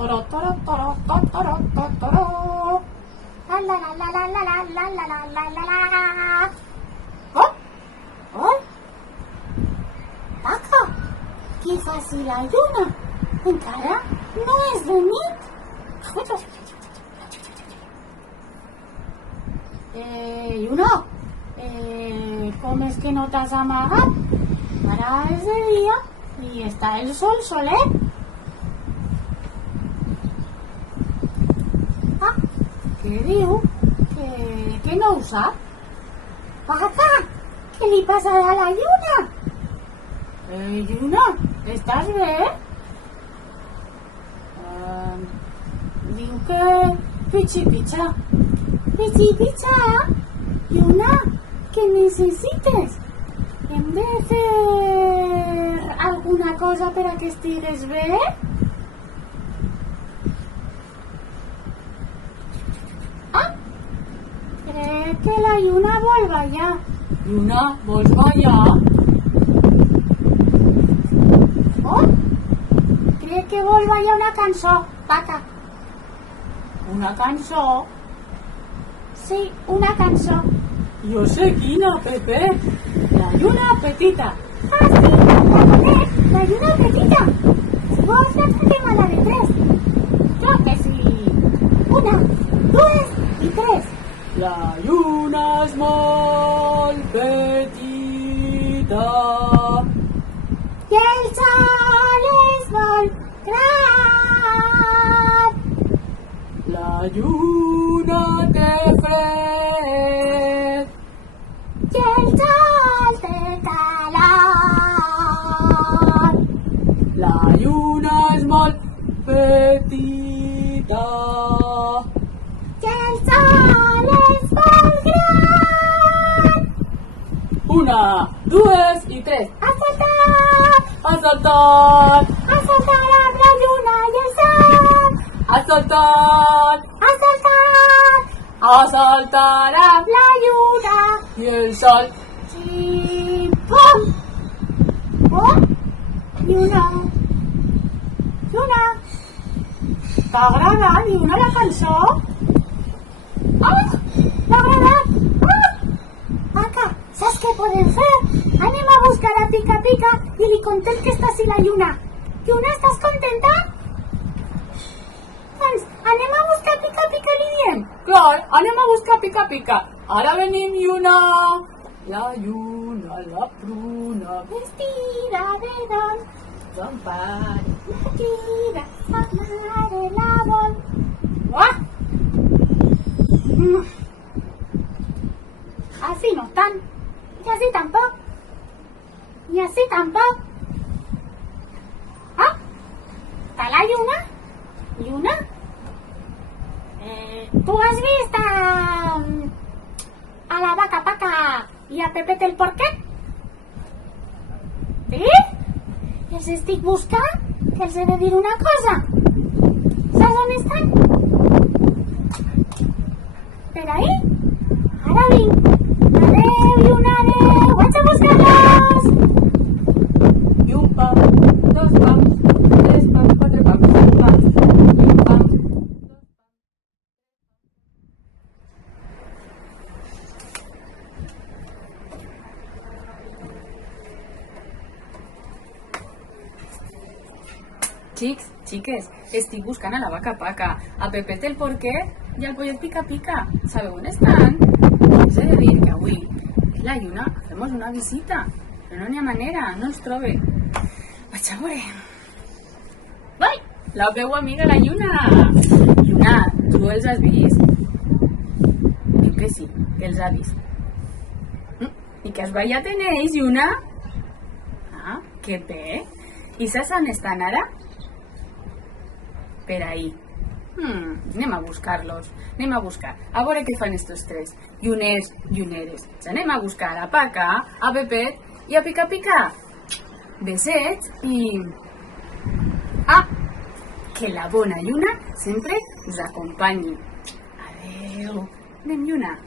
Toro, toro, toro, toro, toro, toro. La la la la la la la la la la la la. Oh, oh. Paca, què fas la lluna? Encara no és de nit. Lluna, com és que no t'has amagat? Ara és de dia i està el sol solet. Ah, què diu? Que no ho sap? Paca, què li passa a la lluna? Lluna, estàs bé? Diu que pitxi-pitxa. Pitxi-pitxa? Lluna, què necessites? Hem de fer alguna cosa per a que estigues bé? Ah, crec que la lluna vol ballar. Lluna, vols ballar? Oh, crec que vol ballar una cançó, Paca. Una cançó? Sí, una cançó. Jo sé quina, Pepe. La lluna petita. Ah, sí, la conec, la lluna petita. Si vols, la cantem a la de 3. Clar que sí. 1, 2 i 3. La lluna és molt petita i el sol és molt gran. La lluna té fred i el sol té calor. La lluna és molt petita i el sol és molt gran. 1, 2 i 3. Ha saltat! Ha saltat! Ha saltat amb la lluna i el sol! Ha saltat! Ha saltat! Ha saltat amb la lluna i el sol! Xim-pom! Oh! Lluna! Lluna! T'ha agradat, Lluna, la cançó? Oh! T'ha agradat! Oh! Paca, saps què podem fer? Anem a buscar a Pica Pica i li contem que està així la lluna. Lluna, estàs contenta? Doncs anem a buscar Pica Pica, li diem. Clar, anem a buscar Pica Pica. Ara venim, Lluna. La lluna, la pruna, vestida de don. Son pare, la tira, sa mare la vol. Uah! Así no están. Y así tampoco. Y así tampoco. Ah, ¿está la lluna? ¿Lluna? ¿Tú has visto a la vaca Paca y a Pepet el porquet? Sí? Els estic buscant, que els he de dir una cosa. Saps on estan? Per ahí? Ara vinc. Adeu, Lluna, adeu. Vaig a buscar-los. I un pam, 2 pams, 3 pams, 4 pams, 5 pams, i un pam. Xics, xiques, estic buscant a la vaca Paca, a Pepet el porquet i al pollet Pica Pica. Sabeu on estan? Us he de dir que avui la lluna fem una visita, però no n'hi ha manera, no ens trobe. Vaig a veure. Vai! La meva amiga la lluna. Lluna, tu els has vist? Diu que sí, que els ha vist. I que has ballat en ells, Lluna? Ah, que bé. I saps on estan ara? Per ahí. Anem a buscar-los. Anem a buscar. A veure què fan estos 3. Lluners, lluneres. Anem a buscar a Paca, a Pepet i a Pica Pica. Besets i... Ah! Que la bona lluna sempre us acompanyi. Adeu. Anem, Lluna.